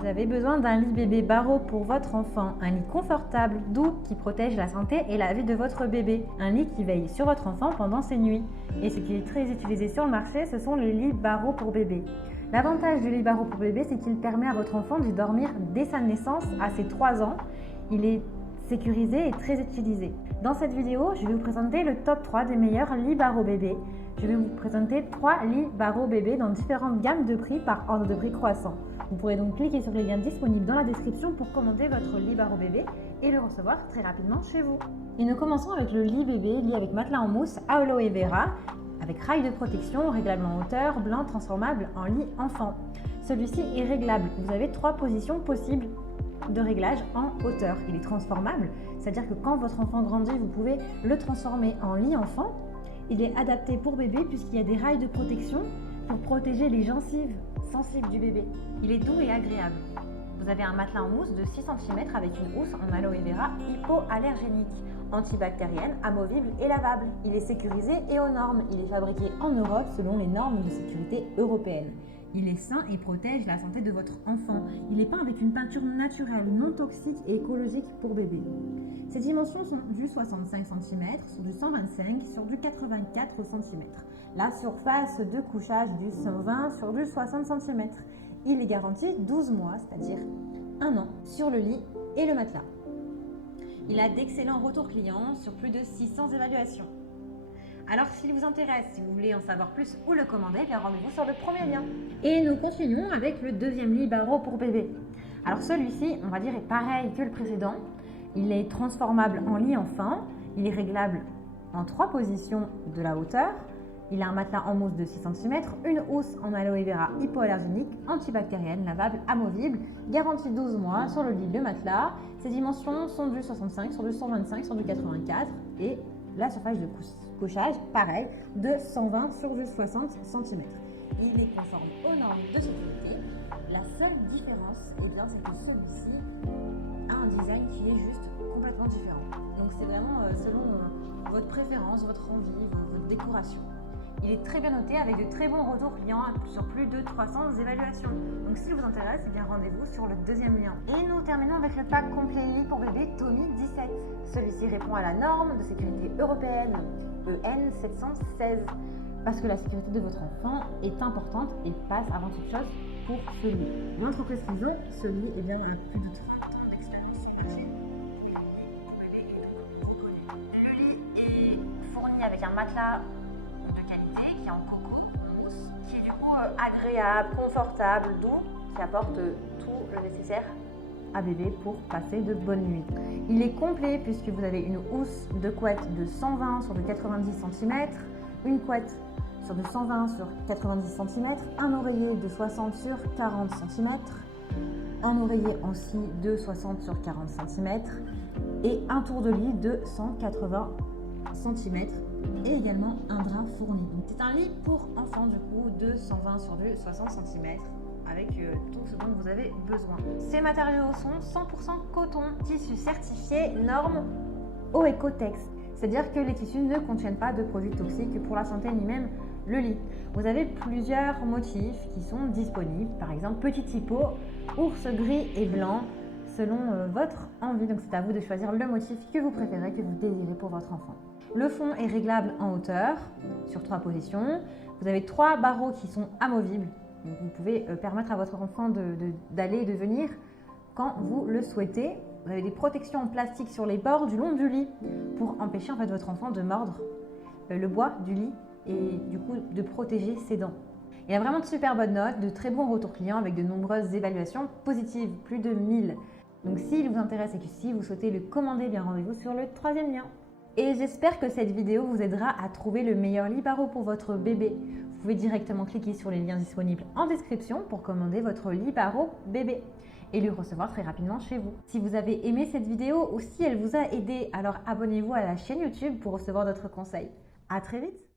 Vous avez besoin d'un lit bébé Barreau pour votre enfant, un lit confortable, doux, qui protège la santé et la vie de votre bébé, un lit qui veille sur votre enfant pendant ses nuits. Et ce qui est très utilisé sur le marché, ce sont les lits Barreau pour bébé. L'avantage du lit Barreau pour bébé, c'est qu'il permet à votre enfant de dormir dès sa naissance à ses 3 ans. Il est sécurisé et très utilisé. Dans cette vidéo, je vais vous présenter le top 3 des meilleurs lits Barreau bébé. Je vais vous présenter 3 lits Barreau bébé dans différentes gammes de prix par ordre de prix croissant. Vous pourrez donc cliquer sur les liens disponibles dans la description pour commander votre lit Barreau bébé et le recevoir très rapidement chez vous. Et nous commençons avec le lit bébé, lit avec matelas en mousse aloe vera, avec rail de protection, réglable en hauteur, blanc transformable en lit enfant. Celui-ci est réglable. Vous avez 3 positions possibles de réglage en hauteur. Il est transformable, c'est-à-dire que quand votre enfant grandit, vous pouvez le transformer en lit enfant. Il est adapté pour bébé puisqu'il y a des rails de protection pour protéger les gencives sensibles du bébé. Il est doux et agréable. Vous avez un matelas en mousse de 6 cm avec une housse en aloe vera hypoallergénique, antibactérienne, amovible et lavable. Il est sécurisé et aux normes. Il est fabriqué en Europe selon les normes de sécurité européennes. Il est sain et protège la santé de votre enfant. Il est peint avec une peinture naturelle, non toxique et écologique pour bébé. Ses dimensions sont du 65 cm sur du 125 sur du 84 cm. La surface de couchage du 120 sur du 60 cm. Il est garanti 12 mois, c'est-à-dire 1 an, sur le lit et le matelas. Il a d'excellents retours clients sur plus de 600 évaluations. Alors s'il vous intéresse, si vous voulez en savoir plus ou le commander, bien rendez-vous sur le premier lien. Et nous continuons avec le deuxième lit Barreau pour bébé. Alors celui-ci, on va dire, est pareil que le précédent. Il est transformable en lit enfant. Il est réglable en 3 positions de la hauteur. Il a un matelas en mousse de 6 cm, une housse en aloe vera hypoallergénique, antibactérienne, lavable, amovible, garantie 12 mois sur le lit et le matelas. Ses dimensions sont du 65 sur du 125 sur du 84 et la surface de couchage, pareil, de 120 sur du 60 cm. Il est conforme aux normes de sécurité. La seule différence, c'est que celui-ci a un design qui est juste complètement différent. Donc c'est vraiment selon votre préférence, votre envie, votre décoration. Il est très bien noté avec de très bons retours clients sur plus de 300 évaluations. Donc s'il vous intéresse, rendez-vous sur le deuxième lien. Et nous terminons avec le pack complet lit pour bébé Tommy 17. Celui-ci répond à la norme de sécurité européenne EN 716 parce que la sécurité de votre enfant est importante et passe avant toute chose pour ce lit. L'entreprise qu'ils ont, ce lit a plus de 30 ans d'expérience sur le marché. Le lit est fourni avec un matelas de qualité qui est en coco mousse, qui est du coup agréable, confortable, doux, qui apporte tout le nécessaire à bébé pour passer de bonnes nuits. Il est complet puisque vous avez une housse de couette de 120 sur de 90 cm, une couette sur de 120 sur 90 cm, un oreiller de 60 sur 40 cm, un oreiller en scie de 60 sur 40 cm et un tour de lit de 180 cm et également un drap fourni. C'est un lit pour enfants du coup de 120 sur du 60 cm avec tout ce dont vous avez besoin. Ces matériaux sont 100% coton, tissu certifié, norme OECOTEX. C'est-à-dire que les tissus ne contiennent pas de produits toxiques pour la santé ni même le lit. Vous avez plusieurs motifs qui sont disponibles, par exemple petit typo, ours gris et blanc, selon votre envie. Donc c'est à vous de choisir le motif que vous préférez, que vous désirez pour votre enfant. Le fond est réglable en hauteur sur 3 positions. Vous avez 3 barreaux qui sont amovibles. Donc vous pouvez permettre à votre enfant d'aller et de venir quand vous le souhaitez. Vous avez des protections en plastique sur les bords du long du lit pour empêcher votre enfant de mordre le bois du lit et du coup de protéger ses dents. Il a vraiment de super bonnes notes, de très bons retours clients avec de nombreuses évaluations positives, plus de 1000. Donc s'il vous intéresse et que si vous souhaitez le commander, bien rendez-vous sur le 3e lien. Et j'espère que cette vidéo vous aidera à trouver le meilleur lit Barreau pour votre bébé. Vous pouvez directement cliquer sur les liens disponibles en description pour commander votre lit Barreau bébé et le recevoir très rapidement chez vous. Si vous avez aimé cette vidéo ou si elle vous a aidé, alors abonnez-vous à la chaîne YouTube pour recevoir d'autres conseils. À très vite!